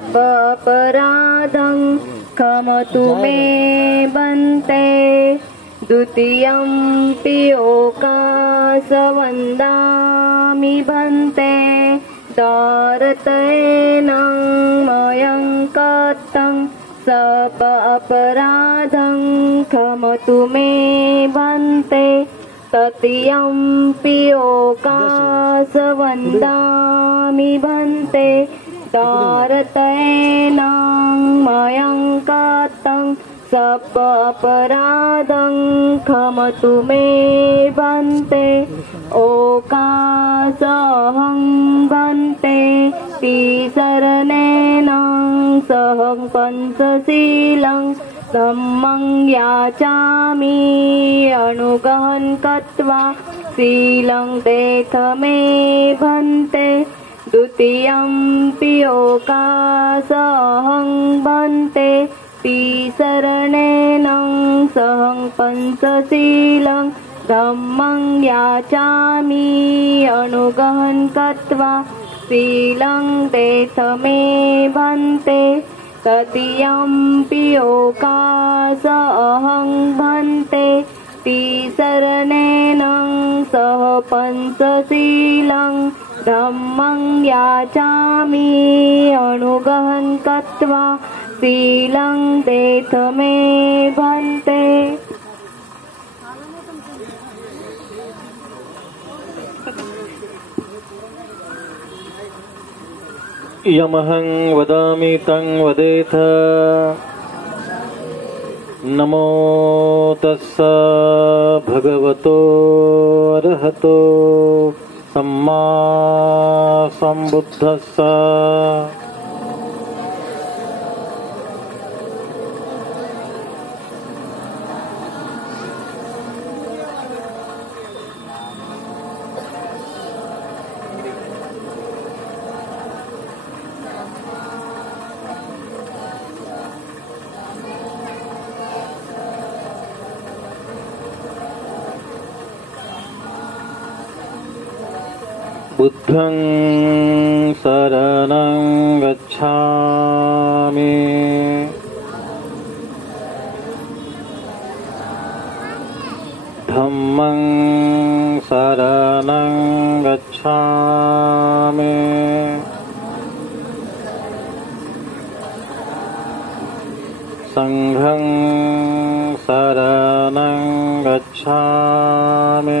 अपराधं क्षमतु मे बन्ते द्वितीयं पियोकासवन्दामि बन्ते दारतेन मयं कथं सप अपराधं क्षमतु मे बन्ते तृतीयं पियोकासवन्दामि बन्ते दारतेन मयं कथं सप अपराधं क्षमतु मे बन्ते ओकासहं बन्ते तिसरणेन सहं पञ्चशीलं धम्मं याचामि अनुगहन् कृत्वा शीलं तेथ मे भन्ते द्वितीयं पियोकासहं भन्ते तिसरणेन सहं पञ्चशीलं धम्मं याचामि अनुगहन् कृत्वा शीलं तेथ मे भन्ते तृतीयं पियोकासहं भन्ते तिसरणेन सह पञ्चशीलं धम्मं याचामि अनुगहन् कृत्वा शीलं तेथ मे भन्ते। यमहं वदामि तं वदेथ। नमो तस्स भगवतो अरहतो सम्मा सम्बुद्धस्स। बुद्धं शरणं गच्छामि धम्मं शरणं गच्छामि संघं शरणं गच्छामि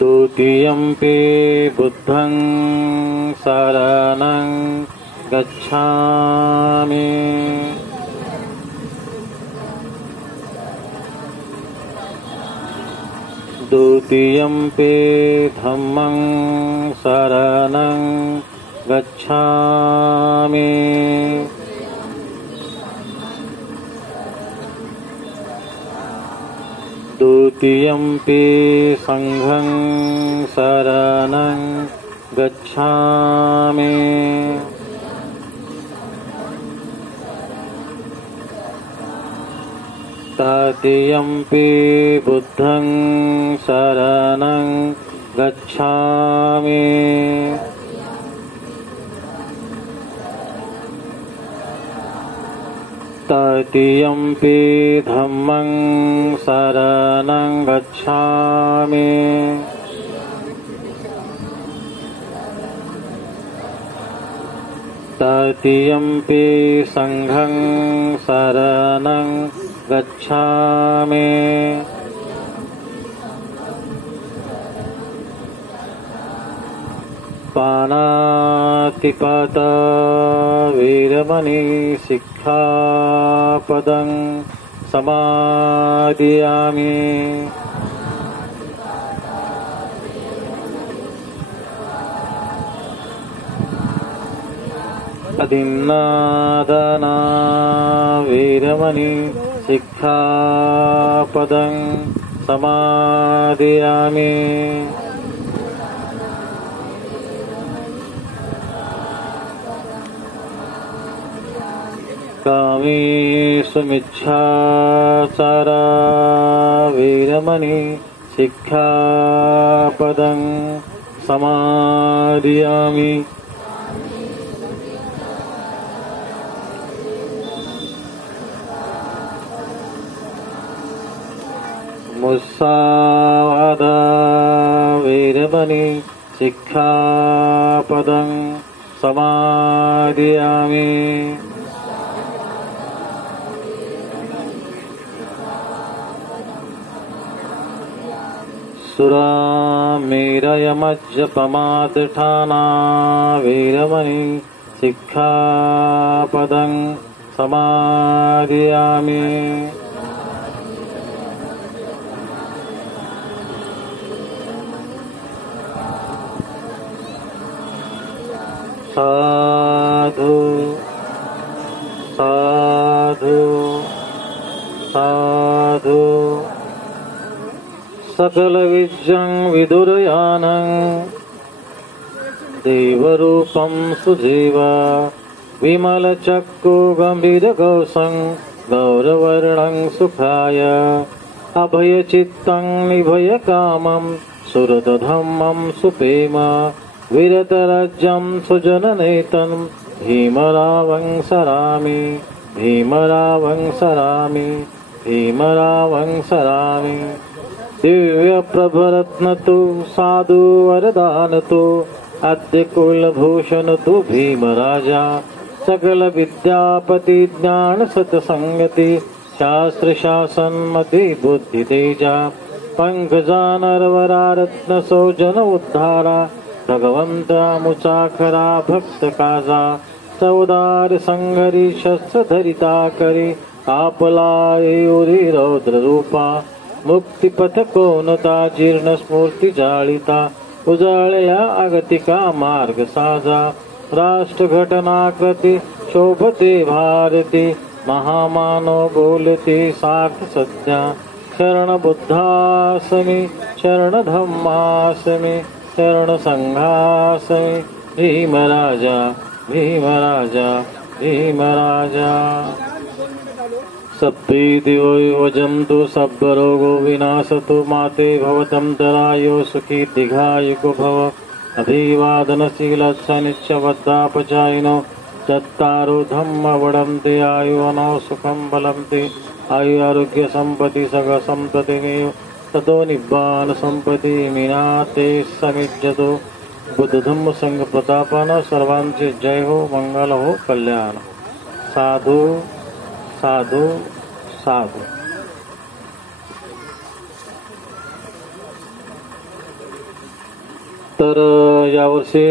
द्वितीयंपि बुद्धं शरणं गच्छामि द्वितीयंपि धम्मं शरणं गच्छामि द्वितीयंपि संघं शरणं गच्छामि तृतीयंपि बुद्धं शरणं गच्छामि तृतीयंपि धम्मं शरणं गच्छामि तृतीयंपि संघं शरणं गच्छामि पानातिपाता वीरमणि सिक्खापदं समादियामि अदिन्नादाना वीरमणि सिक्खापदं समादियामि कामेषु मिच्छाचारा वीरमणि सिक्खापदं समाधियामि मुस्सावादा वीरमणि सिक्खापदं समाधियामि सुरामेरयमज्जपमादठाना वीरमणि सिक्खापदं समाधियामि साधु साधु साधु सकल विज्जं विदुरयानं देवरूपं सुजीव विमलचक्षु गम्भीरकौशं गौरवर्णं सुखाय अभयचित्तं निभयकामं सुरतधम्मं सुपेम विरतराज्यं सुजननेतं भीमरावं सरामि भीमरावं सरामि भीमरावं सरामि दिव्य प्रभरत्न तु साधु वरदान तु अद्य कुलभूषण तु भीमराजा सकल विद्यापति ज्ञान सत्संगति शास्त्र शासन मति बुद्धि तेजा पंकजा नरवरा रत्न सौजन उद्धारा भगवंत मुचाखरा भक्त काजा चौदार संघरी शस्त्र धरिता करी आपला येऊरी रौद्र रूपा मुक्तिपथ कोणता जीर्ण स्मूर्ती जाळिता उजाळल्या अगतिका मार्ग साजा राष्ट्र घटनाकृती शोभते भारती महामानव बोलते सार्थ सत्या शरण बुद्धासमी शरण धम्मासमी शरण संघासमी भीमराजा भीमराजा भीमराजा सप्पी दिवो वजन्तु सब्बरोगो विनाशतु माते भवतं तरायो सुखी दीर्घायुको भव अभिवादनशीलच्छनित्यवद्धापचायिनो चत्तारो धम्म वडन्ते आयुवनो सुखं बलन्ते आयु आरोग्य संपत्ति सग संपत्तिमेव ततो निब्बान संपत्ति मीनाते समिज्जतो बुद्ध धम्म संघ प्रतापन सर्वांचे जय हो मंगल हो कल्याण साधु साधु साधु तर यावर्षी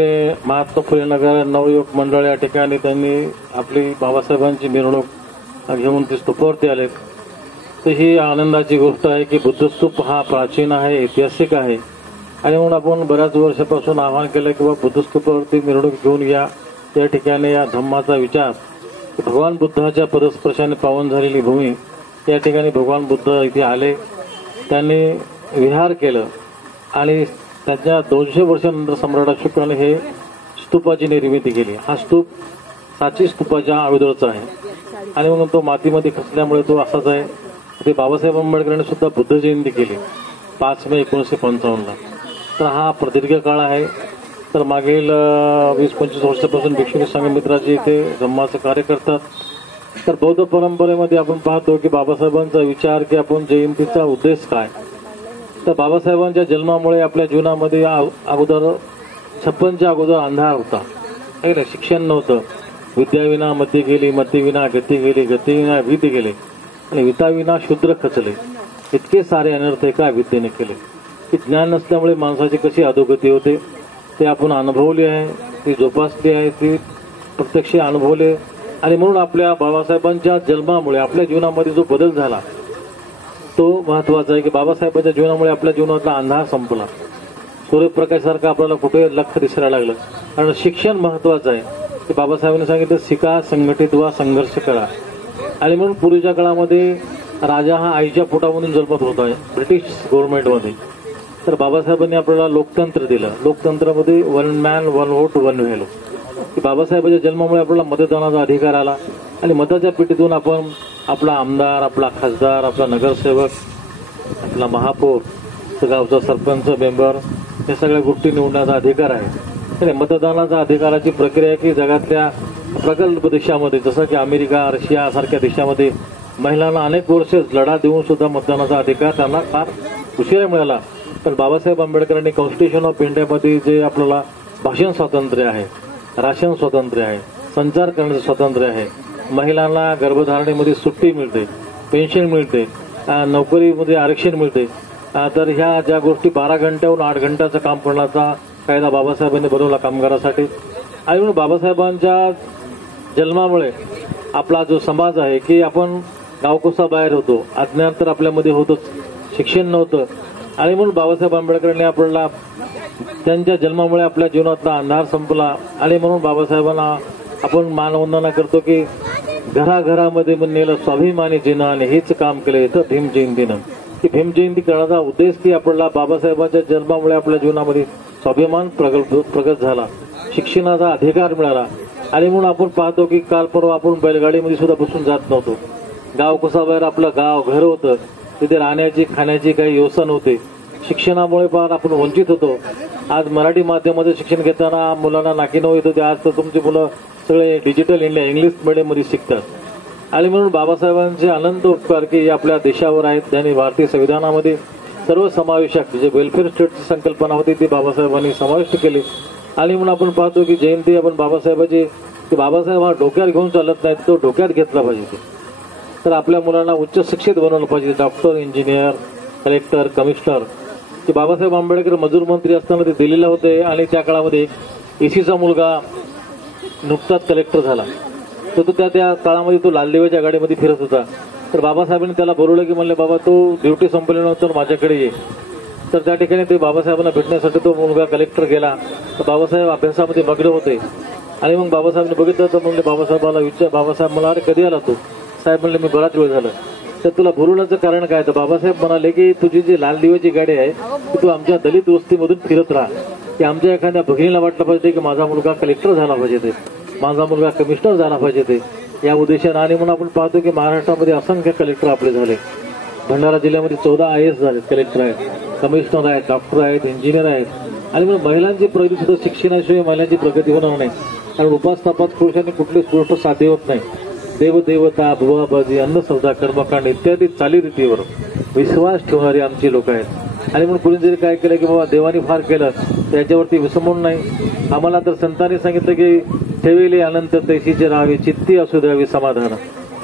महात्मा फुले नगर नवयुवक मंडळ या ठिकाणी त्यांनी आपली बाबासाहेबांची मिरवणूक घेऊन ते स्तूपावरती आले. तर ही आनंदाची गोष्ट आहे की बुद्धस्तूप हा प्राचीन आहे, ऐतिहासिक आहे आणि म्हणून आपण बऱ्याच वर्षापासून आवाहन केलं की बाबा बुद्धस्तूपावरती मिरवणूक घेऊन या. त्या ठिकाणी या धम्माचा विचार भगवान बुद्धाच्या पदस्पर्शाने पावन झालेली भूमी, त्या ठिकाणी भगवान बुद्ध इथे आले, त्यांनी विहार केलं आणि त्याच्या 200 वर्षानंतर सम्राट अशोकाने हे स्तूपाची निर्मिती केली. हा स्तूप साची स्तूपाच्या अगोदरचा आहे आणि म्हणून तो मातीमध्ये खचल्यामुळे तो असाच आहे. ते बाबासाहेब आंबेडकरांनी सुद्धा बुद्ध जयंती केली 5 मे 1955ला. तर हा प्रदीर्घ काळ आहे. तर मागील 20-25 वर्षापासून भिक्षुणी संघमित्राचे इथे धम्माचं कार्य करतात. तर बौद्ध परंपरेमध्ये आपण पाहतो की बाबासाहेबांचा विचार की आपण जयंतीचा उद्देश काय. तर बाबासाहेबांच्या जन्मामुळे आपल्या जीवनामध्ये अगोदर 56च्या अगोदर अंधार होता, शिक्षण नव्हतं. विद्याविना मती गेली, मतीविना गती गेली, गतीविना भीती गेली आणि विताविना शूद्र खचले. इतके सारे अनर्थ एका विद्येने केले की ज्ञान नसल्यामुळे माणसाची कशी अधोगती होते ते आपण अनुभवले आहे, ती जोपासली आहे, ती प्रत्यक्ष अनुभवले. आणि म्हणून आपल्या बाबासाहेबांच्या जन्मामुळे आपल्या जीवनामध्ये जो बदल झाला तो महत्वाचा आहे की बाबासाहेबांच्या जीवनामुळे आपल्या जीवनातला अंधार संपला. सूर्यप्रकाशासारखं आपल्याला कुठे लक्ष दिसायला लागलं. कारण शिक्षण महत्वाचं आहे की बाबासाहेबांनी सांगितलं शिका, संघटित व्हा, संघर्ष करा. आणि म्हणून पूर्वीच्या काळामध्ये राजा हा आईच्या पोटामधून जन्मत होता ब्रिटिश गव्हर्नमेंटमध्ये. तर बाबासाहेबांनी आपल्याला लोकतंत्र दिलं. लोकतंत्रामध्ये 1 मॅन 1 व्होट 1 व्हॅल्यू की बाबासाहेबांच्या जन्मामुळे आपल्याला मतदानाचा अधिकार आला आणि मताच्या पेटीतून आपण आपला आमदार, आपला खासदार, आपला नगरसेवक, आपला महापौर, गावचा सरपंच मेंबर हे सगळ्या गोष्टी निवडण्याचा अधिकार आहे. आणि मतदानाचा अधिकाराची प्रक्रिया की जगातल्या प्रगल्भ देशामध्ये जसं की अमेरिका, रशिया सारख्या देशामध्ये महिलांना अनेक वर्ष लढा देऊन सुद्धा मतदानाचा अधिकार त्यांना फार उशिरा मिळाला. पण बाबासाहेब आंबेडकरांनी कॉन्स्टिट्यूशन ऑफ इंडियामध्ये जे आपल्याला भाषण स्वातंत्र्य आहे, राशन स्वातंत्र्य आहे, संचार करण्याचं स्वातंत्र्य आहे, महिलांना गर्भधारणेमध्ये सुट्टी मिळते, पेन्शन मिळते, नोकरीमध्ये आरक्षण मिळते, तर ह्या ज्या गोष्टी 12 घंट्याहून 8 घंट्याचं काम करण्याचा कायदा बाबासाहेबांनी बनवला कामगारासाठी. आणि म्हणून बाबासाहेबांच्या जन्मामुळे आपला जो समाज आहे की आपण गावकुसा बाहेर होतो, अज्ञान तर आपल्यामध्ये होतच, शिक्षण नव्हतं. आणि म्हणून बाबासाहेब आंबेडकरांनी आपल्याला त्यांच्या जन्मामुळे आपल्या जीवनातला अंधार संपला. आणि म्हणून बाबासाहेबांना आपण मानवंदना करतो की घराघरामध्ये म्हणलेलं स्वाभिमानी जिनाने हेच काम केले तर भीम जयंतीनं. की भीम जयंती करण्याचा उद्देश की आपल्याला बाबासाहेबांच्या जन्मामुळे आपल्या जीवनामध्ये स्वाभिमान प्रगत झाला, शिक्षणाचा अधिकार मिळाला. आणि म्हणून आपण पाहतो की काल परवा आपण बैलगाडीमध्ये सुद्धा बसून जात नव्हतो. गाव कुसाबाहेर आपलं गाव घर होतं, तिथे राहण्याची खाण्याची काही व्यवस्था नव्हती. शिक्षणामुळे फार आपण वंचित होतो. आज मराठी माध्यमाचं शिक्षण घेताना मुलांना नाकीनऊ येत होते. आज तर तुमची मुलं सगळे डिजिटल इंडिया इंग्लिश मीडियममध्ये शिकतात. आणि म्हणून बाबासाहेबांचे अनंत उपकार की आपल्या देशावर आहेत. त्यांनी भारतीय संविधानामध्ये सर्व समावेशक जे वेलफेअर स्टेटची संकल्पना होती ती बाबासाहेबांनी समाविष्ट केली. आणि म्हणून आपण पाहतो की जयंती आपण बाबासाहेबाची की बाबासाहेब हा डोक्यात घेऊन चालत नाही, तो डोक्यात घेतला पाहिजे. तर आपल्या मुलांना उच्च शिक्षित बनवलं पाहिजे, डॉक्टर, इंजिनियर, कलेक्टर, कमिशनर. की बाबासाहेब आंबेडकर मजूर मंत्री असताना ते दिल्लीला होते आणि त्या काळामध्ये एसीचा मुलगा नुकताच कलेक्टर झाला. तर तो त्या काळामध्ये तो लालदेवाच्या गाडीमध्ये फिरत होता. तर बाबासाहेबांनी त्याला बोलवलं की म्हणले बाबा तो ड्युटी संपल्यानंतर माझ्याकडे ये. तर त्या ठिकाणी ते बाबासाहेबांना भेटण्यासाठी तो मुलगा कलेक्टर गेला. तर बाबासाहेब अभ्यासामध्ये मग्न होते. आणि मग बाबासाहेबांनी बघितलं तर म्हणले बाबासाहेब मला अरे कधी आला तू? साहेब म्हणले मी बराच वेळ झाला. तर तुला बोलवण्याचं कारण काय? तर बाबासाहेब म्हणाले की तुझी जी लाल दिव्याची गाडी आहे ती तू आमच्या दलित वस्तीमधून फिरत राहा. की आमच्या एखाद्या भगिनीला वाटलं पाहिजे की माझा मुलगा कलेक्टर झाला पाहिजे, ते माझा मुलगा कमिशनर झाला पाहिजे, ते या उद्देशाने. आणि म्हणून आपण पाहतो की महाराष्ट्रामध्ये असंख्य कलेक्टर आपले झाले. भंडारा जिल्ह्यामध्ये 14 IAS झाले, कलेक्टर आहेत, कमिशनर आहेत, डॉक्टर आहेत, इंजिनियर आहेत. आणि म्हणून महिलांची प्रगती सुद्धा शिक्षणाशिवाय महिलांची प्रगती होणार नाही. कारण उपासनापात पुरुषांनी कुठलीच गोष्ट साध्य होत नाही. देवदेवता, भुवाबाजी, अन्नसौदा, कर्मकांड इत्यादी चालीरीतीवर विश्वास ठेवणारी आमची लोक आहेत. आणि म्हणून कुणी जरी काय केलं की बाबा देवानी फार केलं त्याच्यावरती विसंबून नाही. आम्हाला तर संतांनी सांगितलं की ठेवेले अनंत तैशीचे राहावे, चित्ती असू द्यावी समाधान.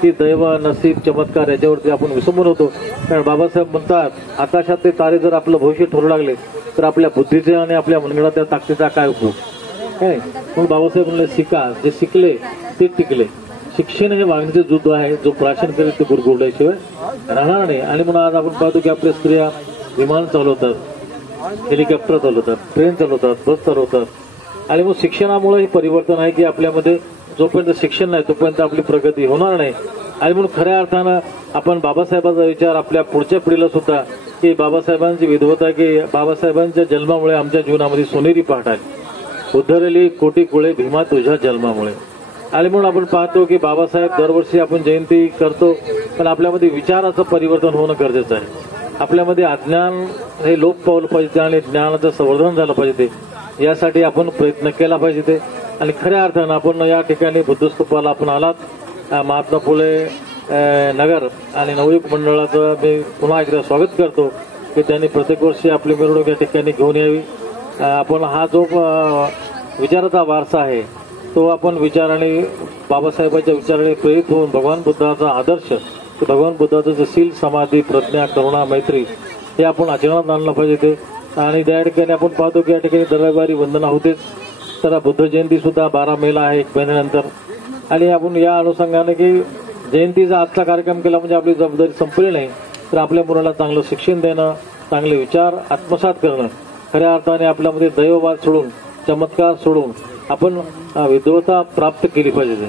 की दैव, नसीब, चमत्कार याच्यावरती आपण विसंबून होतो. कारण बाबासाहेब म्हणतात आकाशात ते तारे जर आपलं भविष्य ठरू लागले तर आपल्या बुद्धीचे आणि आपल्या मनगडाच्या ताकदीचा काय उपयोग काय. म्हणून बाबासाहेब म्हणले शिका, जे शिकले ते टिकले. शिक्षण हे वागण्याचे युद्ध आहे, जो प्राशन करेल ते गुरगुरल्याशिवाय राहणार नाही. आणि म्हणून आज आपण पाहतो की आपल्या स्त्रिया विमान चालवतात, हेलिकॉप्टर चालवतात, ट्रेन चालवतात, बस चालवतात. आणि मग शिक्षणामुळे हे परिवर्तन आहे की आपल्यामध्ये जोपर्यंत शिक्षण नाही तोपर्यंत आपली प्रगती होणार नाही. आणि म्हणून खऱ्या अर्थानं आपण बाबासाहेबांचा विचार आपल्या पुढच्या पिढीला सुद्धा की बाबासाहेबांची विद्वता की बाबासाहेबांच्या जन्मामुळे आमच्या जीवनामध्ये सोनेरी पहाट आहे. उद्धरली कोटी कुळे भीमा तुझ्या जन्मामुळे. आणि म्हणून आपण पाहतो की बाबासाहेब दरवर्षी आपण जयंती करतो, पण आपल्यामध्ये विचाराचं परिवर्तन होणं गरजेचं आहे. आपल्यामध्ये अज्ञान हे लोप पावलं पाहिजे आणि ज्ञानाचं संवर्धन झालं पाहिजे. यासाठी आपण प्रयत्न केला पाहिजे ते. आणि खऱ्या अर्थानं आपण या ठिकाणी बुद्धस्तूपाला आपण आलात. महात्मा फुले नगर आणि नवयुग मंडळाचं मी पुन्हा एकदा स्वागत करतो की त्यांनी प्रत्येक वर्षी आपली मिरवणूक या ठिकाणी घेऊन यावी. आपण हा जो विचाराचा वारसा आहे तो आपण विचाराने बाबासाहेबांच्या विचाराने प्रेरित होऊन भगवान बुद्धाचा आदर्श, भगवान बुद्धाचं जे शील, समाधी, प्रज्ञा, करुणा, मैत्री हे आपण आचरणात आणलं पाहिजे ते. आणि त्या ठिकाणी आपण पाहतो की या ठिकाणी दरबारी वंदना होतेच. तर बुद्ध जयंती सुद्धा 12 मेला आहे, 1 महिन्यानंतर. आणि आपण या अनुषंगाने की जयंतीचा आजचा कार्यक्रम केला म्हणजे आपली जबाबदारी संपली नाही. तर आपल्या मुलाला चांगलं शिक्षण देणं, चांगले विचार आत्मसात करणं, खऱ्या अर्थाने आपल्यामध्ये दैववाद सोडून, चमत्कार सोडून आपण विद्वता प्राप्त केली पाहिजे.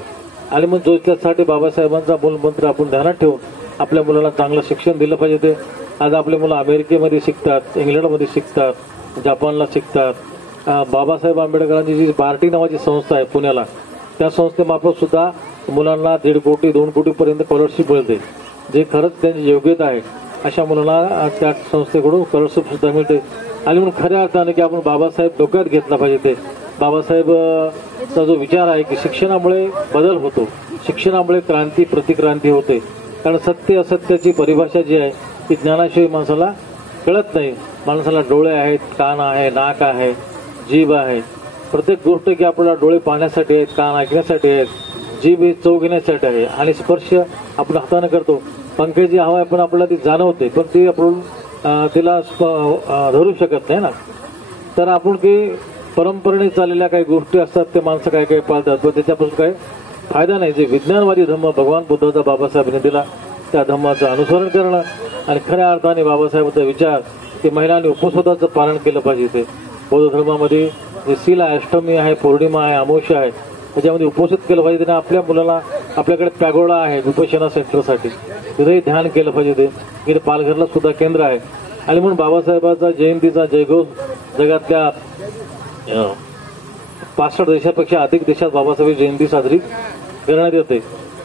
आणि मग जो त्यासाठी बाबासाहेबांचा मूलमंत्र आपण ध्यानात ठेवून आपल्या मुलाला चांगलं शिक्षण दिलं पाहिजे ते. आज आपले मुलं अमेरिकेमध्ये शिकतात, इंग्लंडमध्ये शिकतात, जपानला शिकतात. बाबासाहेब आंबेडकरांची जी बार्टी नावाची संस्था आहे पुण्याला, त्या संस्थेमार्फत सुद्धा मुलांना 1.5 कोटी 2 कोटीपर्यंत स्कॉलरशिप मिळते. जे खरंच त्यांची योग्यता आहे. अशा मुलांना त्या संस्थेकडून स्कॉलरशिप सुद्धा मिळते. आणि म्हणून खऱ्या अर्थाने की आपण बाबासाहेब डोक्यात घेतला पाहिजे. ते बाबासाहेबचा जो विचार आहे की शिक्षणामुळे बदल होतो, शिक्षणामुळे क्रांती प्रतिक्रांती होते. कारण सत्य असत्याची परिभाषा जी आहे ती ज्ञानाशिवाय माणसाला कळत नाही. माणसाला डोळे आहेत, कान आहे, नाक आहे, जीभ आहे. प्रत्येक गोष्ट की आपल्याला डोळे पाहण्यासाठी आहेत, कान ऐकण्यासाठी आहेत, जीभ ही चव घेण्यासाठी आहे आणि स्पर्श आपण हाताने करतो. पंख्याची हवा पण आपल्याला ती जाणवते पण ती आपण तिला धरू शकत नाही ना. तर आपण की परंपरेने चाललेल्या काही गोष्टी असतात ते माणसं काय काय पाळतात पण त्याच्यापासून काही फायदा नाही. जे विज्ञानवादी धम्म भगवान बुद्धाचा बाबासाहेबांनी दिला त्या धम्माचं अनुसरण करणं आणि खऱ्या अर्थाने बाबासाहेबांचा विचार की महिलांनी उपवासाचं पालन केलं पाहिजे. ते बौद्ध धर्मामध्ये जे सील आहे, अष्टमी आहे, पौर्णिमा आहे, अमावस्या आहे त्याच्यामध्ये उपस्थित केलं पाहिजे. त्यांना आपल्या मुलाला आपल्याकडे पॅगोडा आहे विपश्यना सेंटरसाठी तिथेही ध्यान केलं पाहिजे. ते इथे पालघरला सुद्धा केंद्र आहे. आणि म्हणून बाबासाहेबांचा जयंतीचा जयघोष जगातल्या 65 देशापेक्षा अधिक देशात बाबासाहेब जयंती साजरी करण्यात येते.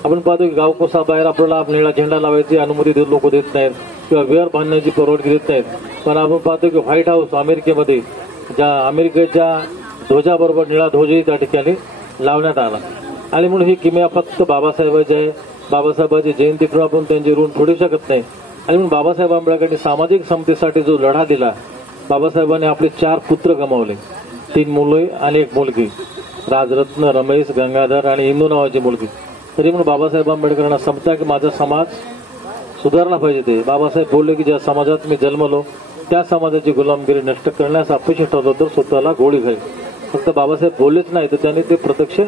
आपण पाहतो की गावकोसाबाहेर आपल्याला निळा झेंडा लावायची अनुमती लोक देत नाहीत किंवा वेअर बांधण्याची परवानगी देत नाहीत. पण आपण पाहतो की व्हाईट हाऊस अमेरिकेमध्ये ज्या अमेरिकेच्या ध्वजाबरोबर निळा ध्वजही त्या ठिकाणी लावण्यात आला. आणि म्हणून ही किमया फक्त बाबासाहेबांची आहे. बाबासाहेबांची जयंती करून आपण त्यांची ऋण फेडू शकत नाही. आणि म्हणून बाबासाहेब आंबेडकरांनी सामाजिक समतेसाठी जो लढा दिला, बाबासाहेबांनी आपले 4 पुत्र गमावले, 3 मुले आणि 1 मुलगी, राजरत्न, रमेश, गंगाधर आणि इंदू नावाची मुलगी. तरी म्हणून बाबासाहेब आंबेडकरांना समजा की माझा समाज सुधारला पाहिजे. ते बाबासाहेब बोलले की ज्या समाजात मी जन्मलो त्या समाजाची गुलामगिरी नष्ट करण्यास अपयशी ठरलो तर स्वतःला गोळी घाल. फक्त बाबासाहेब बोललेच नाही तर त्यांनी ते प्रत्यक्ष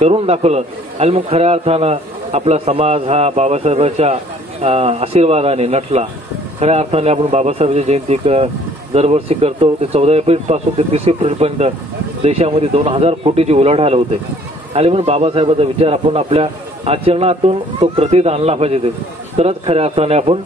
करून दाखवलं. आणि मग खऱ्या अर्थानं आपला समाज हा बाबासाहेबांच्या आशीर्वादाने नटला. खऱ्या अर्थाने आपण बाबासाहेबांची जयंती दरवर्षी करतो. ते 14 एप्रिलपासून ते 30 एप्रिलपर्यंत देशामध्ये 2000 कोटीची उलाढाल होते. आणि म्हणून बाबासाहेबांचा विचार आपण आपल्या आचरणातून तो प्रतीत आणला पाहिजे. तरच खऱ्या अर्थाने आपण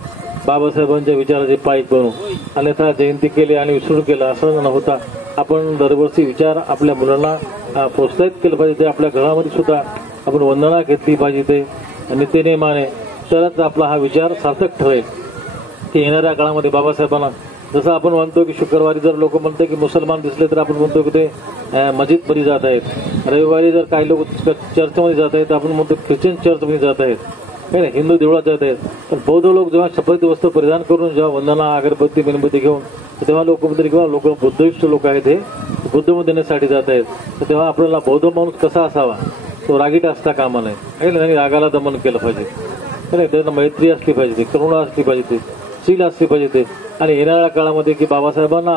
बाबासाहेबांच्या विचाराचे पाईक बनू. अन्यथा जयंती केली आणि विसरून केलं असं न होता आपण दरवर्षी विचार आपल्या मुलांना प्रोत्साहित केलं पाहिजे. ते आपल्या घरामध्ये सुद्धा आपण वंदना घेतली पाहिजे ते नित्यनेमाने. तरच आपला हा विचार सार्थक ठरेल की येणाऱ्या काळामध्ये बाबासाहेबांना जसं आपण म्हणतो की शुक्रवारी जर लोक म्हणते की मुसलमान दिसले तर आपण म्हणतो की ते मस्जिदमध्ये जात आहेत. रविवारी जर काही लोक चर्चमध्ये जात आहेत आपण म्हणतो ख्रिश्चन चर्चमध्ये जात आहेत, काही नाही हिंदू देवळात जात आहेत. पण बौद्ध लोक जेव्हा शपथ वस्त्र परिधान करून जेव्हा वंदना अगरबत्ती मेणबत्ती घेऊन तेव्हा लोक म्हणतात किंवा लोक बुद्धिस्ट लोक आहेत हे बुद्ध देण्यासाठी जात आहेत. तर तेव्हा आपल्याला बौद्ध माणूस कसा असावा, तो रागीट असता कामा नये. काही नाही, त्यांनी रागाला दमन केलं पाहिजे. नाही, त्यांना मैत्री असली पाहिजे, करुणा असली पाहिजे, शील असली पाहिजे. आणि येणाऱ्या काळामध्ये की बाबासाहेबांना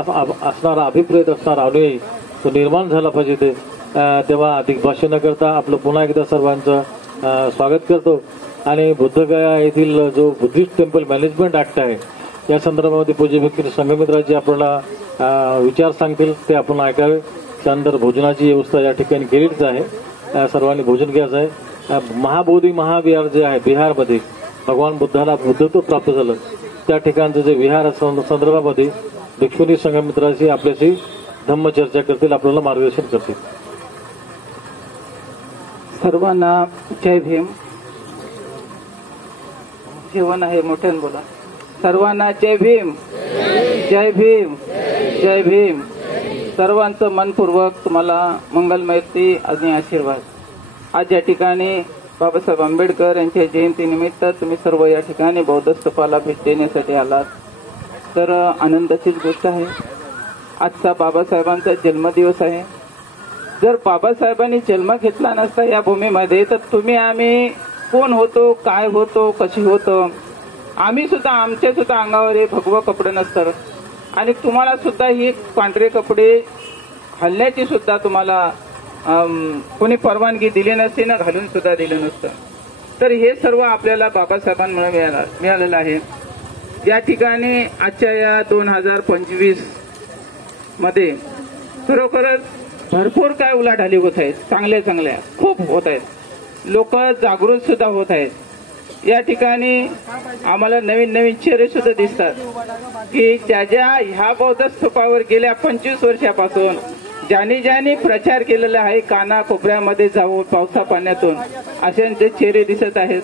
असणारा अभिप्रेत असणारा अनुयायी तो निर्माण झाला पाहिजे. तेव्हा अधिक भाष्य न करता आपलं पुन्हा एकदा सर्वांचं स्वागत करतो. आणि बुद्धगया येथील जो बुद्धिस्ट टेम्पल मॅनेजमेंट ऍक्ट आहे या संदर्भामध्ये पूज्य भक्ती संघमित्राजी आपल्याला विचार सांगतील ते आपण ऐकावे. त्यानंतर भोजनाची व्यवस्था या ठिकाणी केलीच आहे. सर्वांनी भोजन घ्यायचं आहे. महाबोधी महाविहार जे आहे बिहारमध्ये भगवान बुद्धाला बुद्धत्व प्राप्त झालं त्या ठिकाणचं जे विहार संदर्भामध्ये भिक्षुनी संघमित्राशी आपल्याशी धम्मचर्चा करतील, आपल्याला मार्गदर्शन करतील. सर्वांना जय भीम. जेवण आहे मोठ्यानं बोला. सर्वांना जय भीम, जय भीम, जय भीम. सर्वांचं मनपूर्वक तुम्हाला मंगलमैत्री आणि आशीर्वाद. आज या ठिकाणी बाबासाहेब आंबेडकर यांच्या जयंतीनिमित्त तुम्ही सर्व या ठिकाणी बौद्ध स्तूपाला भेट देण्यासाठी आलात तर आनंदाचीच गोष्ट आहे. आजचा बाबासाहेबांचा जन्मदिवस आहे. जर बाबासाहेबांनी जन्म घेतला नसता या भूमीमध्ये तर तुम्ही आम्ही कोण होतो, काय होतो, कशी होतो. आम्ही सुद्धा आमच्या सुद्धा अंगावर हे भगवं कपडे नसतं आणि तुम्हाला सुद्धा ही पांढरे कपडे घालण्याची सुद्धा तुम्हाला कोणी परवानगी दिली नसती ना घालून सुद्धा दिलं नसतं. तर हे सर्व आपल्याला बाबासाहेबांमुळे मिळालेलं आहे. या ठिकाणी आजच्या या 2025 मध्ये खरोखरच भरपूर काय उलाढाली होत आहेत, चांगल्या खूप होत आहेत. लोक जागृत सुद्धा होत आहेत. या ठिकाणी आम्हाला नवीन नवीन चेहरे सुद्धा दिसतात की ज्या ह्या बौद्ध स्तूपावर गेल्या 25 वर्षापासून ज्यांनी प्रचार केलेला आहे काना कोपऱ्यामध्ये जाऊन पावसा पाण्यातून अशांचे चेहरे दिसत आहेत.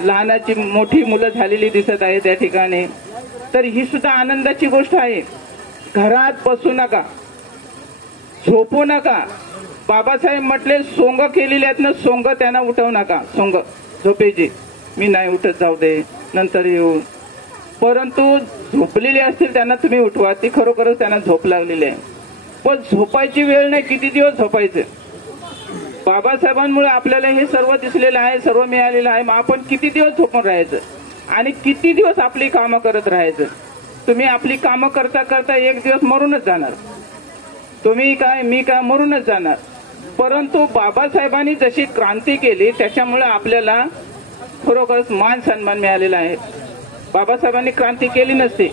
लहानाची मोठी मुलं झालेली दिसत आहे त्या ठिकाणी. तर ही सुद्धा आनंदाची गोष्ट आहे. घरात बसू नका, झोपू नका. बाबासाहेब म्हटले सोंग केलेली आहेत ना, सोंग त्यांना उठवू नका. सोंग झोपेची, मी नाही उठत, जाऊ दे नंतर येऊ. परंतु झोपलेली असतील त्यांना तुम्ही उठवा, ती खरोखरच त्यांना झोप लागलेली आहे. पण झोपायची वेळ नाही, किती दिवस झोपायचं. बाबासाहेबांमुळे आपल्याला हे सर्व दिसलेलं आहे, सर्व मिळालेलं आहे. मग आपण किती दिवस झोपून राहायचं आणि किती दिवस आपली कामं करत राहायचं. तुम्ही आपली कामं करता करता एक दिवस मरूनच जाणार. तुम्ही काय, मी काय, मरूनच जाणार. परंतु बाबासाहेबांनी जशी क्रांती केली त्याच्यामुळे आपल्याला खरोखरच मान सन्मान मिळालेला आहे. बाबासाहेबांनी क्रांती केली नसती,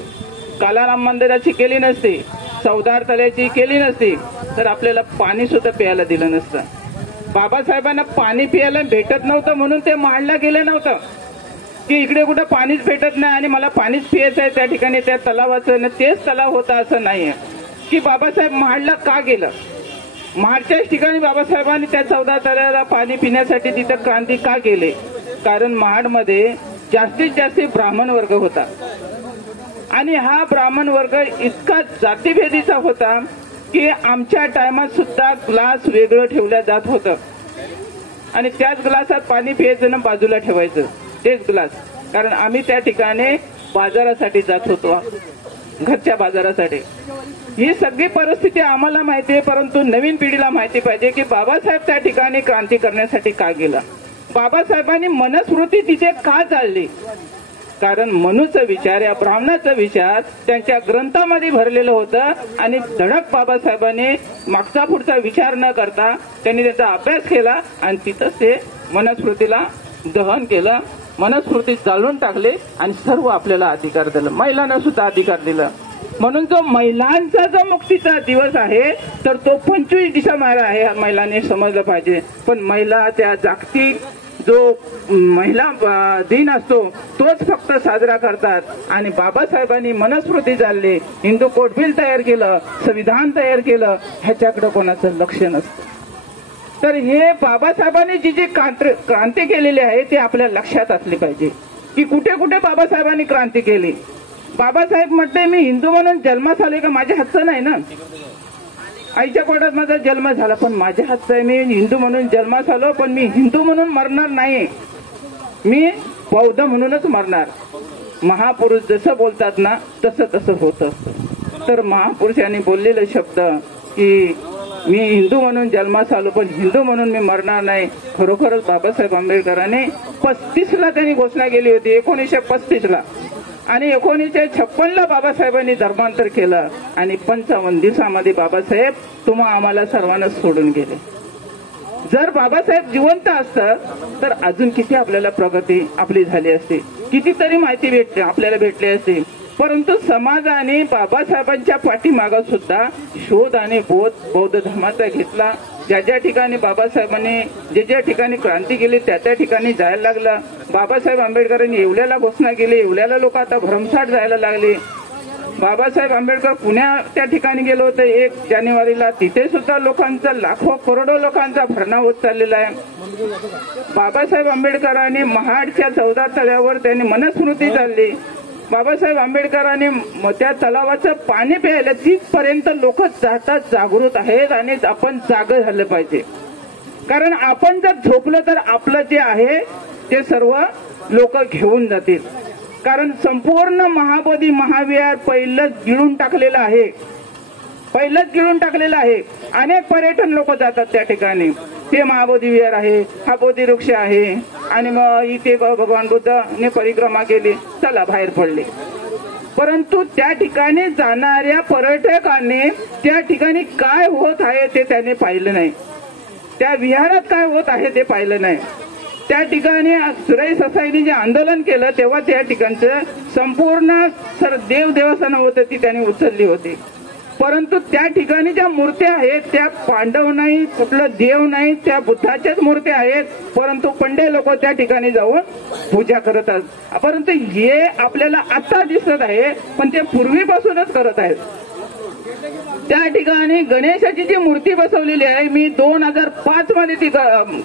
कालाराम मंदिराची केली नसती, चौदार तळ्याची केली नसती, तर आपल्याला पाणी सुद्धा प्यायला दिलं नसतं. बाबासाहेबांना पाणी प्यायला भेटत नव्हतं म्हणून ते महाडला गेले नव्हतं की इकडे कुठं पाणीच भेटत नाही आणि मला पाणीच पियायचं आहे त्या ठिकाणी, त्या तलावाचं तेच तलाव होता असं नाहीये. की बाबासाहेब महाडला का गेलं, महाडच्याच ठिकाणी बाबासाहेबांनी त्या 14 तळ्याला पाणी पिण्यासाठी तिथं क्रांती का केली. कारण महाडमध्ये जास्तीत जास्त ब्राह्मण वर्ग होता आणि हा ब्राह्मण वर्ग इतका जातीभेदीचा होता की आमच्या टायमात सुद्धा ग्लास वेगळं ठेवलं जात होतं आणि त्याच ग्लासात पाणी प्यायचं ना बाजूला ठेवायचं तेच ग्लास. कारण आम्ही त्या ठिकाणी बाजारासाठी जात होतो, घरच्या बाजारासाठी. ही सगळी परिस्थिती आम्हाला माहिती आहे, परंतु नवीन पिढीला माहिती पाहिजे की बाबासाहेब त्या ठिकाणी क्रांती करण्यासाठी का गेला. बाबासाहेबांनी मनुस्मृती तिथे का जाळली. कारण मनूचा विचार, या ब्राह्मणाचा विचार त्यांच्या ग्रंथामध्ये भरलेलं होतं आणि धडक बाबासाहेबांनी मागचा पुढचा विचार न करता त्यांनी त्याचा अभ्यास केला आणि तिथंच ते मनुस्मृतीला दहन केलं, मनुस्मृती जाळून टाकले आणि सर्व आपल्याला अधिकार दिला, महिलांना सुद्धा अधिकार दिला. म्हणून जो महिलांचा जो मुक्तीचा दिवस आहे तर तो 25 डिसेंबर आहे, महिलांनी समजलं पाहिजे. पण महिला त्या जागतिक जो महिला दिन असतो तोच फक्त साजरा करतात आणि बाबासाहेबांनी मनुस्मृती जाळली, हिंदू कोड बिल तयार केलं, संविधान तयार केलं, ह्याच्याकडे कोणाचं लक्ष नसतं. तर हे बाबासाहेबांनी जी क्रांती केलेली आहे ते आपल्या लक्षात असली पाहिजे की कुठे कुठे बाबासाहेबांनी क्रांती केली. बाबासाहेब म्हटले मी हिंदू म्हणून जन्मास आले का, माझ्या हातचं नाही ना, आईच्या पोटात माझा जन्म झाला पण माझ्या हातचं आहे. मी हिंदू म्हणून जन्मास आलो पण मी हिंदू म्हणून मरणार नाही, मी बौद्ध म्हणूनच मरणार. महापुरुष जसं बोलतात ना तसं तसं होतं. तर महापुरुषांनी बोललेले शब्द की मी हिंदू म्हणून जन्मास आलो पण हिंदू म्हणून मी मरणार नाही, खरोखरच बाबासाहेब आंबेडकरांनी 35ला त्यांनी घोषणा केली होती, 1935ला. आणि 1956ला बाबासाहेबांनी धर्मांतर केलं आणि 55 दिवसामध्ये बाबासाहेब तुम्हा आम्हाला सर्वांना सोडून गेले. जर बाबासाहेब जिवंत असतं तर अजून किती आपल्याला प्रगती आपली झाली असती, कितीतरी माहिती आपल्याला भेटली असती. परंतु समाजाने बाबासाहेबांच्या पाठीमागं सुद्धा शोध आणि बौद्ध धर्माचा घेतला. ज्या ज्या ठिकाणी बाबासाहेबांनी ज्या ठिकाणी क्रांती केली त्या त्या ठिकाणी जायला लागला. बाबासाहेब आंबेडकरांनी येवल्याला घोषणा केली, येवल्याला लोक आता भरमसाठ जायला लागले. बाबासाहेब आंबेडकर पुण्या त्या ठिकाणी गेलो होते 1 जानेवारीला, तिथे सुद्धा लोकांचा लाखो करोडो लोकांचा भरणा होत चाललेला आहे. बाबासाहेब आंबेडकरांनी महाडच्या 14 तळ्यावर त्यांनी मनुस्मृती जाळली. बाबासाहेब आंबेडकरांनी त्या तलावाचं पाणी प्यायला तिथपर्यंत लोक जातात, जागृत आहेत आणि आपण जागं झालं पाहिजे. कारण आपण जर झोपलं तर आपलं जे आहे ते सर्व लोक घेऊन जातील. कारण संपूर्ण महाबोधी महाविहार पहिलंच गिळून टाकलेलं आहे, पहिलंच गिळून टाकलेलं आहे. अनेक पर्यटन लोक जातात त्या ठिकाणी, ते महाबोधी विहार आहे, हा बोधी वृक्ष आहे आणि मग इथे भगवान बुद्धाने परिक्रमा केली, चला बाहेर पडले. परंतु त्या ठिकाणी जाणाऱ्या पर्यटकांनी त्या ठिकाणी काय होत आहे ते त्याने पाहिलं नाही, त्या विहारात काय होत आहे ते पाहिलं नाही. त्या ठिकाणी सुराई ससाईने जे आंदोलन केलं तेव्हा त्या ठिकाणचं संपूर्ण देवस्थानं होतं ती त्यांनी उचलली होती. परंतु त्या ठिकाणी ज्या मूर्त्या आहेत त्या पांडव नाही, कुठलं देव नाही, त्या बुद्धाच्याच मूर्त्या आहेत. परंतु पंडे लोक त्या ठिकाणी जाऊन पूजा करतात. परंतु हे आपल्याला आता दिसत आहे पण ते पूर्वीपासूनच करत आहेत. त्या ठिकाणी गणेशाची जी मूर्ती बसवलेली आहे, मी 2005 मध्ये ती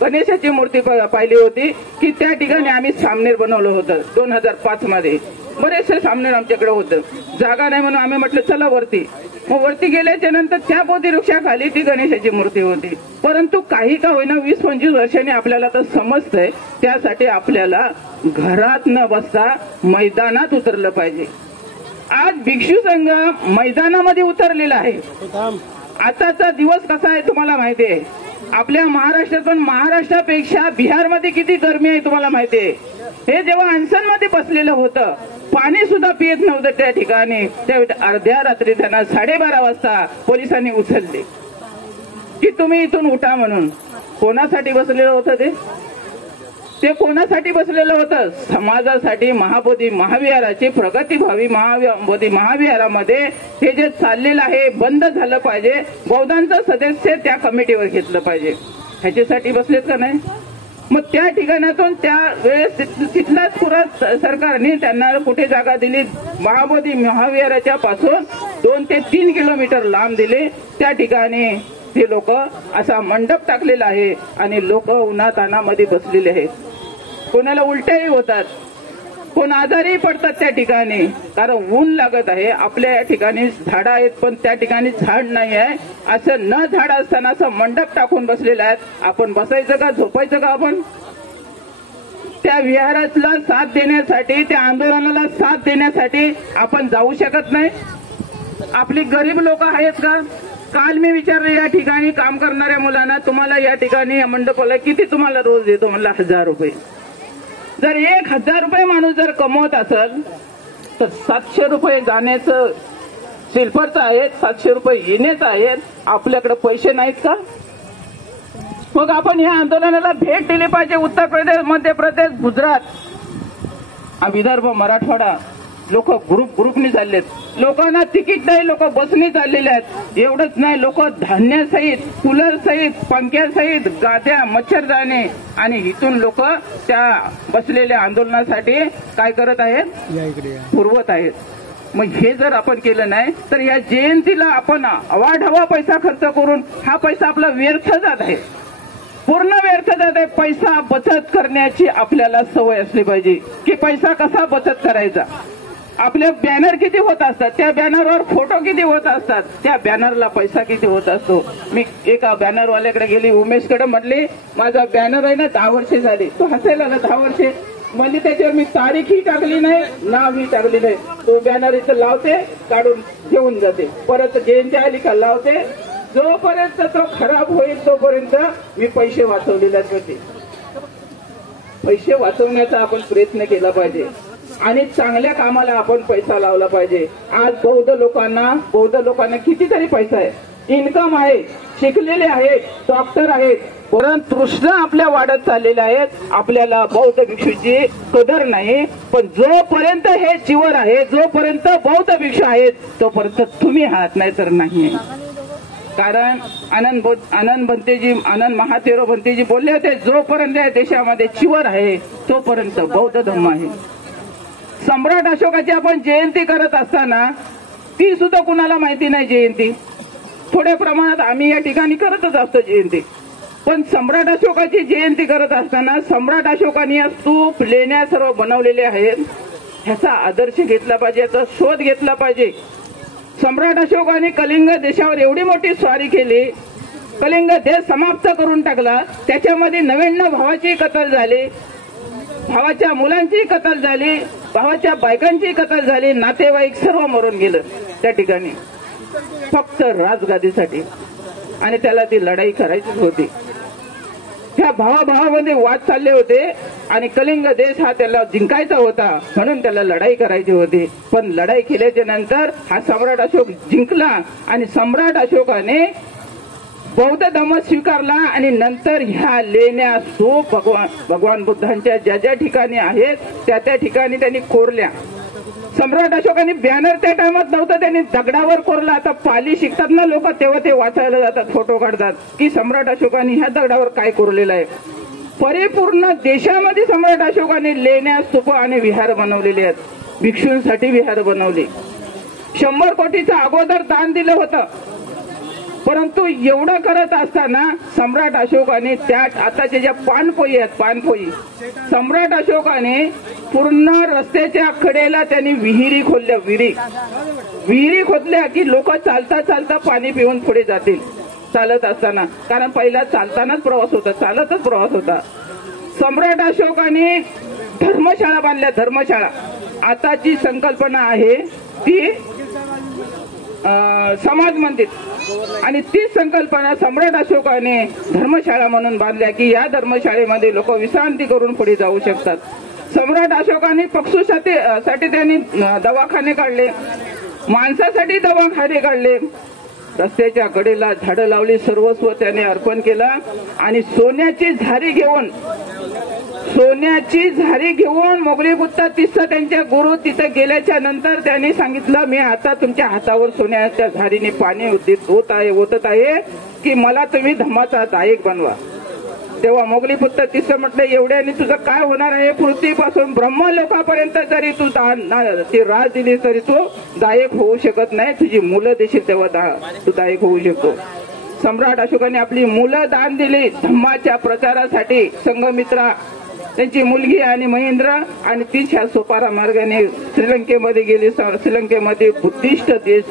गणेशाची मूर्ती पाहिली होती की त्या ठिकाणी आम्ही सामनेर बनवलं होतं. 2005 मध्ये बरेचसे सामनेर आमच्याकडे होतं. जागा नाही म्हणून आम्ही म्हटलं चला वरती. मग वरती गेल्याच्या नंतर त्या बोधिवृक्षाखाली ती गणेशाची मूर्ती होती. परंतु काही का होईना 20-25 वर्षांनी आपल्याला तर समजतंय, त्यासाठी आपल्याला घरात न बसता मैदानात उतरलं पाहिजे. आज भिक्षू संघ मैदानामध्ये उतरलेला आहे. आताचा दिवस कसा आहे तुम्हाला माहिती आहे. आपल्या महाराष्ट्रात पण महाराष्ट्रापेक्षा बिहारमध्ये किती गरमी आहे तुम्हाला माहिती आहे. हे जेव्हा अनशनमध्ये बसलेलं होतं, पाणी सुद्धा पित नव्हतं त्या ठिकाणी, त्यावेळी अर्ध्या रात्री त्यांना 12:30 वाजता पोलिसांनी उचलले की तुम्ही इथून उठा म्हणून. कोणासाठी बसलेलं होतं ते कोणासाठी बसलेलं होतं? समाजासाठी. महाबोधी महाविहाराची प्रगती व्हावी, महाबोधी महाविहारामध्ये हे जे चाललेलं आहे बंद झालं पाहिजे. बौद्धांचं सदस्य त्या कमिटीवर घेतलं पाहिजे, ह्याच्यासाठी बसलेत का नाही? मग त्या ठिकाणातून त्या वेळेस तिथलाच पुरा सरकारने त्यांना कुठे जागा दिली, महाबोधी महाविहाराच्या पासून 2 ते 3 किलोमीटर लांब दिले. त्या ठिकाणी ते लोक असा मंडप टाकलेला आहे आणि लोक उन्हातानामध्ये बसलेले आहेत. कोणाला उलट्याही होतात, कोण आजारी पडतात त्या ठिकाणी, कारण ऊन लागत आहे. आपल्या या ठिकाणी झाडं आहेत पण त्या ठिकाणी झाड नाही आहे. असं न झाड असताना असं मंडप टाकून बसलेलं आहेत. आपण बसायचं का झोपायचं का? आपण त्या विहाराला साथ देण्यासाठी, त्या आंदोलनाला साथ देण्यासाठी आपण जाऊ शकत नाही? आपली गरीब लोक आहेत का? काल मी विचारलं या ठिकाणी काम करणाऱ्या मुलांना, तुम्हाला या ठिकाणी या मंडपाला किती तुम्हाला रोज देतो? म्हणला 1000 रुपये. जर 1000 रुपये माणूस जर कमवत असेल तर 700 रुपये जाण्याचं सिल्फरचं आहेत, 700 रुपये येण्याचं आहेत. आपल्याकडे पैसे नाहीत का? मग आपण या आंदोलनाला भेट दिली पाहिजे. उत्तर प्रदेश, मध्य प्रदेश, गुजरात, विदर्भ, मराठवाडा लोक ग्रुपनी चाललेत. लोकांना तिकीट नाही, लोक बसने चाललेले आहेत. एवढंच नाही, लोक धान्य सहित, कूलर सहित, पंख्या सहित, गाद्या, मच्छरदाणे आणि इथून लोक त्या बसलेल्या आंदोलनासाठी काय करत आहेत? पुरवत आहेत. मग हे जर आपण केलं नाही तर या जयंतीला आपण अवाढवा पैसा खर्च करून हा पैसा आपला व्यर्थ जात आहे, पूर्ण व्यर्थ जात आहे. पैसा बचत करण्याची आपल्याला सवय असली पाहिजे की पैसा कसा बचत करायचा. आपले बॅनर किती होत असतात, त्या बॅनरवर फोटो किती होत असतात, त्या बॅनरला पैसा किती होत असतो. मी एका बॅनरवाल्याकडे गेली, उमेशकडे म्हटले माझा बॅनर आहे ना 10 वर्षे झाली. तो हसायला लागला, 10 वर्षे म्हणजे त्याच्यावर मी तारीखही टाकली नाही, नावही टाकली नाही. तो बॅनर इथं लावते, काढून घेऊन जाते, परत जयंती आली का लावते. जोपर्यंत तो खराब होईल तोपर्यंत मी पैसे वाचवलेले होते. पैसे वाचवण्याचा आपण प्रयत्न केला पाहिजे आणि चांगल्या कामाला आपण पैसा लावला पाहिजे. आज बौद्ध लोकांना कितीतरी पैसा आहे, इन्कम आहे, शिकलेले आहेत, डॉक्टर आहेत, परंतु तृष्णा आपल्या वाढत चाललेल्या आहेत. आपल्याला बौद्ध भिक्षूची कदर नाही. पण जोपर्यंत हे जीवन आहे, जोपर्यंत बौद्ध भिक्षू आहेत, तोपर्यंत तुम्ही आहात, नाही तर नाही. कारण आनंद महातेरो भंतेजी बोलले होते, जोपर्यंत या देशामध्ये चिवर आहे तोपर्यंत बौद्ध धर्म आहे. सम्राट अशोकाची आपण जयंती करत असताना ती सुद्धा कुणाला माहिती नाही जयंती. थोड्या प्रमाणात आम्ही या ठिकाणी करतच असतो जयंती. पण सम्राट अशोकाची जयंती करत असताना सम्राट अशोकाने या स्तूप, लेण्या सर्व बनवलेले आहेत. ह्याचा आदर्श घेतला पाहिजे, याचा शोध घेतला पाहिजे. सम्राट अशोकाने कलिंग देशावर एवढी मोठी स्वारी केली, कलिंग देश समाप्त करून टाकला. त्याच्यामध्ये 99 भावाची कत्तल झाली, भावाच्या मुलांची कत्तल झाली, भावाच्या बायकांची कत्तल झाली, नातेवाईक सर्व मरून गेलं त्या ठिकाणी फक्त राजगादीसाठी. आणि त्याला ती लढाई करायचीच होती. त्या भावाभावामध्ये वाद चालले होते आणि कलिंग देश हा त्याला जिंकायचा होता, म्हणून त्याला लढाई करायची होती. पण लढाई केल्याच्या नंतर हा सम्राट अशोक जिंकला आणि सम्राट अशोकाने बौद्ध धर्म स्वीकारला. आणि नंतर ह्या लेण्या स्तूप भगवान बुद्धांच्या ज्या ज्या ठिकाणी आहेत त्या त्या ठिकाणी त्यांनी कोरल्या. सम्राट अशोकाने बॅनर त्या टाइमात नव्हतं, त्यांनी दगडावर कोरला. आता पाली शिकतात ना लोक, तेव्हा ते वाचायला जातात, फोटो काढतात की सम्राट अशोकाने ह्या दगडावर काय कोरलेलं आहे. परिपूर्ण देशामध्ये सम्राट अशोकाने लेण्या, स्तूप आणि विहार बनवलेले आहेत. भिक्षूंसाठी विहार बनवले. 100 कोटीचं अगोदर दान दिलं होतं. परंतु एवढं करत असताना सम्राट अशोकाने त्या आताच्या ज्या पानपोई आहेत, पानपोई, सम्राट अशोकाने पूर्ण रस्त्याच्या कडेला त्यांनी विहिरी खोदल्या. विहिरी खोदल्या की लोक चालता चालता पाणी पिऊन पुढे जातील चालत असताना, कारण पहिला चालतानाच प्रवास होता, चालतच प्रवास होता. सम्राट अशोकाने धर्मशाळा बांधल्या. धर्मशाळा आताची संकल्पना आहे ती समाज मंदिर, आणि तीच संकल्पना सम्राट अशोकाने धर्मशाळा म्हणून बांधल्या की या धर्मशाळेमध्ये लोक विश्रांती करून पुढे जाऊ शकतात. सम्राट अशोकाने पक्षीसाठी त्यांनी दवाखाने काढले, माणसासाठी दवाखाने काढले, रस्त्याच्या कडेला झाडं लावली, सर्वस्व त्याने अर्पण केलं. आणि सोन्याची झारी घेऊन मोगली गुत्ता तिस्सा त्यांच्या गुरु तिथे गेल्याच्या नंतर त्यांनी सांगितलं, मी आता तुमच्या हातावर सोन्याच्या झारीने पाणी ओतत आहे की मला तुम्ही धम्माचा दायक बनवा. तेव्हा मोगली पुत्र तिस्सा म्हटलं, एवढ्याने तुझं काय होणार आहे? पृथ्वीपासून ब्रह्मलोकापर्यंत जरी तू ती राज दिली तरी तू दायक होऊ शकत नाही. तुझी मुलं देशील तेव्हा तू दायक होऊ शकतो. सम्राट अशोकाने आपली मुलं दान दिली धम्माच्या प्रचारासाठी. संघमित्रा त्यांची मुलगी आणि महेंद्र, आणि तीच ह्या सोपारा मार्गाने श्रीलंकेमध्ये गेली. श्रीलंकेमध्ये बुद्धिस्ट देश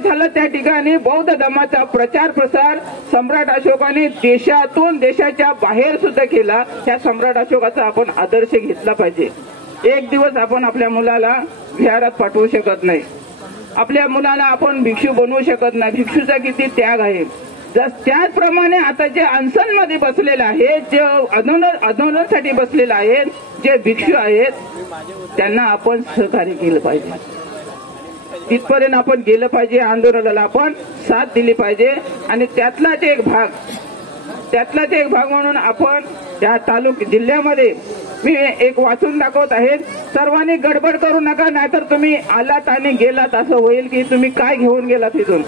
झाला. त्या ठिकाणी बौद्ध धर्माचा प्रचार प्रसार सम्राट अशोकाने देशाच्या बाहेर सुद्धा केला. त्या सम्राट अशोकाचा आपण आदर्श घेतला पाहिजे. एक दिवस आपण आपल्या मुलाला विहारात पाठवू शकत नाही, आपल्या मुलाला आपण भिक्षू बनवू शकत नाही. भिक्षूचा किती त्याग आहे. त्याचप्रमाणे आता जे अनशनमध्ये बसलेले आहेत, जे आंदोलनासाठी बसलेले आहेत, जे भिक्षू आहेत, त्यांना आपण सहकार्य केलं पाहिजे. तिथपर्यंत आपण गेलं पाहिजे. आंदोलनाला आपण साथ दिली पाहिजे. आणि त्यातलाच एक भाग म्हणून आपण या जिल्ह्यामध्ये मी एक वाचून दाखवत आहे. सर्वांनी गडबड करू नका, नाहीतर तुम्ही आलात आणि गेलात असं होईल की तुम्ही काय घेऊन गेलात तिथून.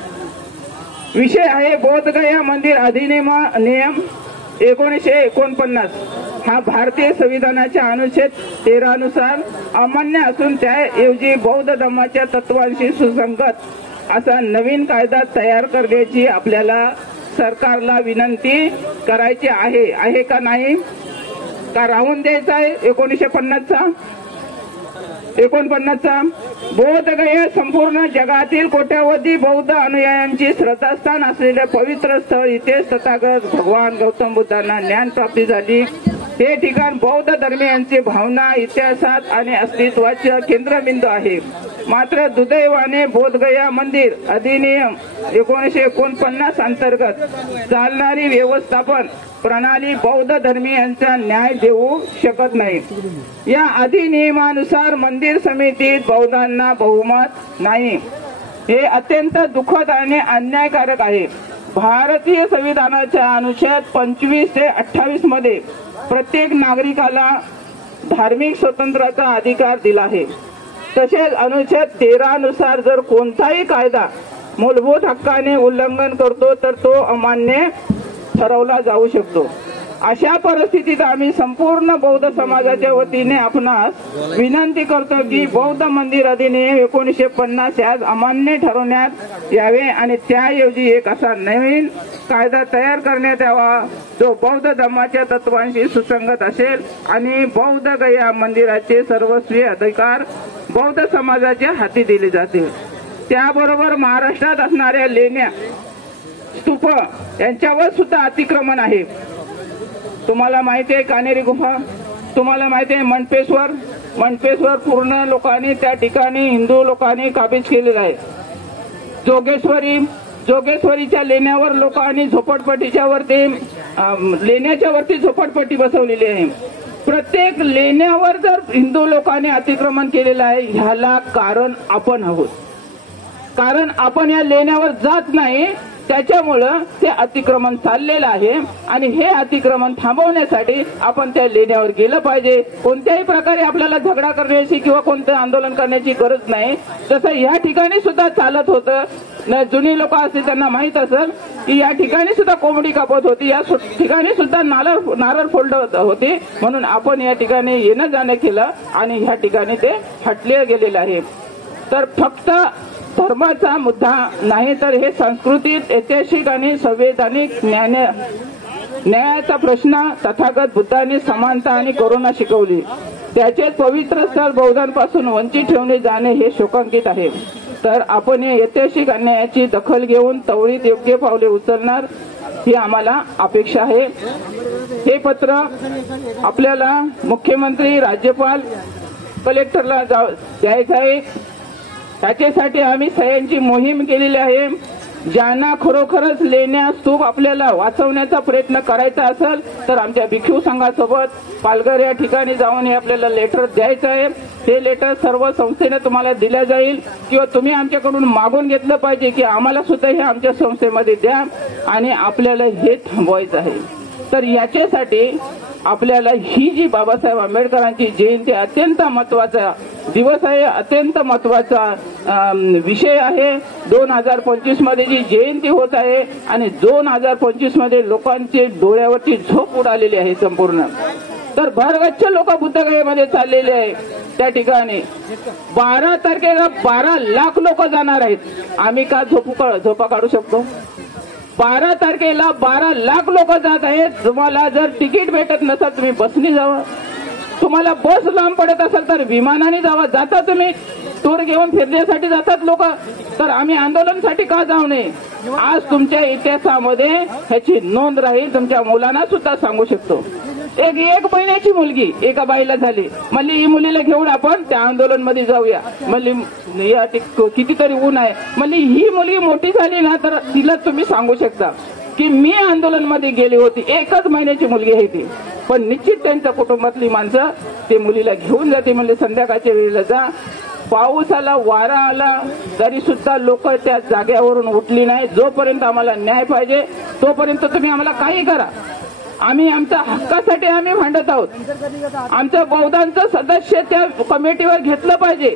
विषय आहे बोधगया मंदिर अधिनियम 1949. हा भारतीय संविधानाच्या अनुच्छेद 13 नुसार अमान्य असून त्याऐवजी बौद्ध धर्माच्या तत्वांशी सुसंगत असा नवीन कायदा तयार करण्याची आपल्याला सरकारला विनंती करायची आहे का नाही? का राहून द्यायचा आहे 49चा? बोधगया संपूर्ण जगातील कोट्यावधी बौद्ध अनुयायांची श्रद्धास्थान असलेले पवित्र स्थळ. इथेच तथागत भगवान गौतम बुद्धांना ज्ञान प्राप्ती झाली. हे ठिकाण बौद्ध धर्मीयांची भावना, इतिहासात आणि अस्तित्वाचे केंद्रबिंदू आहे. मात्र दुर्दैवाने बोधगया मंदिर अधिनियम 1949 अंतर्गत चालणारी व्यवस्थापन प्रणाली बौद्ध धर्मीयांचा न्याय देऊ शकत नाही. या अधिनियमानुसार मंदिर समितीत बौद्धांना बहुमत नाही. हे अत्यंत दुःखद आणि अन्यायकारक आहे. भारतीय संविधानाच्या अनुच्छेद 25 ते 28 मध्ये प्रत्येक नागरिकाला धार्मिक स्वातंत्र्याचा अधिकार दिला आहे. तसेच अनुच्छेद 13 नुसार जर कोणताही कायदा मूलभूत हक्काने उल्लंघन करतो तर तो अमान्य ठरवला जाऊ शकतो. अशा परिस्थितीत आम्ही संपूर्ण बौद्ध समाजाच्या वतीने आपणास विनंती करतो की बौद्ध मंदिर अधिनियम 1950 यास अमान्य ठरवण्यात यावे आणि त्याऐवजी एक असा नवीन कायदा तयार करण्यात यावा जो बौद्ध धर्माच्या तत्वांशी सुसंगत असेल आणि बौद्ध गया मंदिराचे सर्वस्वी अधिकार बौद्ध समाजाच्या हाती दिले जातील. त्याबरोबर महाराष्ट्रात असणाऱ्या लेण्या, स्तूप यांच्यावर सुद्धा अतिक्रमण आहे. तुम्हाला माहिती आहे कानेरी गुफा, तुम्हाला माहिती आहे मनपेश्वर पूर्ण लोकांनी त्या ठिकाणी हिंदू लोकांनी काबीज केलेला आहे. जोगेश्वरीच्या लेण्यावर लोकांनी झोपडपट्टीच्या वरती लेण्याच्या वरती झोपडपट्टी बसवलेली आहे. प्रत्येक लेण्यावर जर हिंदू लोकांनी अतिक्रमण केलेलं आहे, ह्याला कारण आपण आहोत. कारण आपण या लेण्यावर जात नाही, त्याच्यामुळं ते अतिक्रमण चाललेलं आहे आणि हे अतिक्रमण थांबवण्यासाठी आपण त्या लेण्यावर गेलं पाहिजे. कोणत्याही प्रकारे आपल्याला झगडा करण्याची किंवा कोणतं आंदोलन करण्याची गरज नाही. तसं या ठिकाणी सुद्धा चालत होतं. जुनी लोक असतील त्यांना माहित असेल की या ठिकाणी सुद्धा कोंबडी कापत होती, या ठिकाणी सुद्धा नारळ फोडत होते. म्हणून आपण या ठिकाणी येणं जाणं केलं आणि ह्या ठिकाणी ते हटले गेलेलं आहे. तर फक्त धर्माचा मुद्दा नाही, तर हे सांस्कृतिक, ऐतिहासिक आणि संवैधानिक न्यायाचा प्रश्न. तथागत बुद्धांनी समानता आणि करुणा शिकवली. त्याचे पवित्र स्थळ बौद्धांपासून वंचित ठेवणे जाणे हे शोकांकित आहे. तर आपण या ऐतिहासिक अन्यायाची दखल घेऊन त्वरित योग्य पावले उचलणार ही आम्हाला अपेक्षा आहे. हे पत्र आपल्याला मुख्यमंत्री, राज्यपाल, कलेक्टरला द्यायचं आहे. त्याच्यासाठी आम्ही सह्यांची मोहीम केलेली आहे. ज्यांना खरोखरच लेण्या, स्तूप आपल्याला वाचवण्याचा प्रयत्न करायचा असेल तर आमच्या भिक्षू संघासोबत पालघर या ठिकाणी जाऊन हे आपल्याला लेटर द्यायचं आहे. ते लेटर सर्व संस्थेने तुम्हाला दिल्या जाईल किंवा तुम्ही आमच्याकडून मागून घेतलं पाहिजे की आम्हाला सुद्धा हे आमच्या संस्थेमध्ये द्या आणि आपल्याला हे थांबवायचं आहे. तर याच्यासाठी आपल्याला ही जी बाबासाहेब आंबेडकरांची जयंती अत्यंत महत्वाचा दिवस आहे, अत्यंत महत्वाचा विषय आहे. 2025 मध्ये जी जयंती होत आहे आणि 2025 मध्ये लोकांचे डोळ्यावरची झोप उडालेली आहे संपूर्ण. तर भरगच्च लोक बुद्धगयेमध्ये चाललेले आहे. त्या ठिकाणी 12 तारखेला 12 लाख लोक जाणार आहेत. आम्ही का झोपा काढू शकतो? 12 तारखेला 12 लाख लोक जात आहेत. तुम्हाला जर तिकीट भेटत नसेल तुम्ही बसने जावा. तुम्हाला बस लांब पडत असेल तर विमानाने जावा. जाता तुम्ही टूर घेऊन फिरण्यासाठी जातात लोक. तर आम्ही आंदोलनासाठी का जाऊ नये? आज तुमच्या इतिहासामध्ये ह्याची नोंद राहील. तुमच्या मुलांना सुद्धा सांगू शकतो. एक महिन्याची मुलगी एका बाईला झाली. म्हणली ही मुलीला घेऊन आपण त्या आंदोलन मध्ये जाऊया. म्हणली या कितीतरी ऊन आहे. म्हणली ही मुलगी मोठी झाली ना तर तिला तुम्ही सांगू शकता की मी आंदोलन मध्ये गेली होती. एकच महिन्याची मुलगी आहे ती, पण निश्चित त्यांच्या कुटुंबातली माणसं ते मुलीला घेऊन जाते. म्हणले संध्याकाळच्या वेळेला जा. पाऊस आला, वारा आला तरी सुद्धा लोक त्या जागेवरून उठली नाही. जोपर्यंत आम्हाला न्याय पाहिजे तोपर्यंत तुम्ही आम्हाला काही करा. आम्ही आमच्या हक्कासाठी आम्ही भांडत आहोत. आमचं बौद्धांचं सदस्य त्या कमिटीवर घेतलं पाहिजे.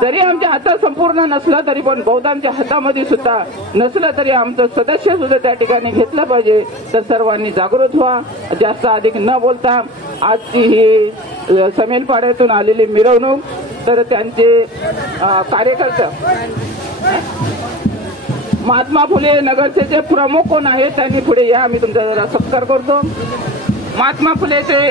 जरी आमच्या हातात संपूर्ण नसलं तरी पण बौद्धांच्या हातामध्ये सुद्धा नसलं तरी आमचं सदस्य सुद्धा त्या ठिकाणी घेतलं पाहिजे. तर सर्वांनी जागृत व्हा. जास्त अधिक न बोलता आजची ही समेलपाड्यातून आलेली मिरवणूक, तर त्यांचे कार्यकर्ते महात्मा फुले नगरचे प्रमुख कोण आहेत त्यांनी पुढे या. आम्ही तुमचा जरा सत्कार करतो. महात्मा फुलेचे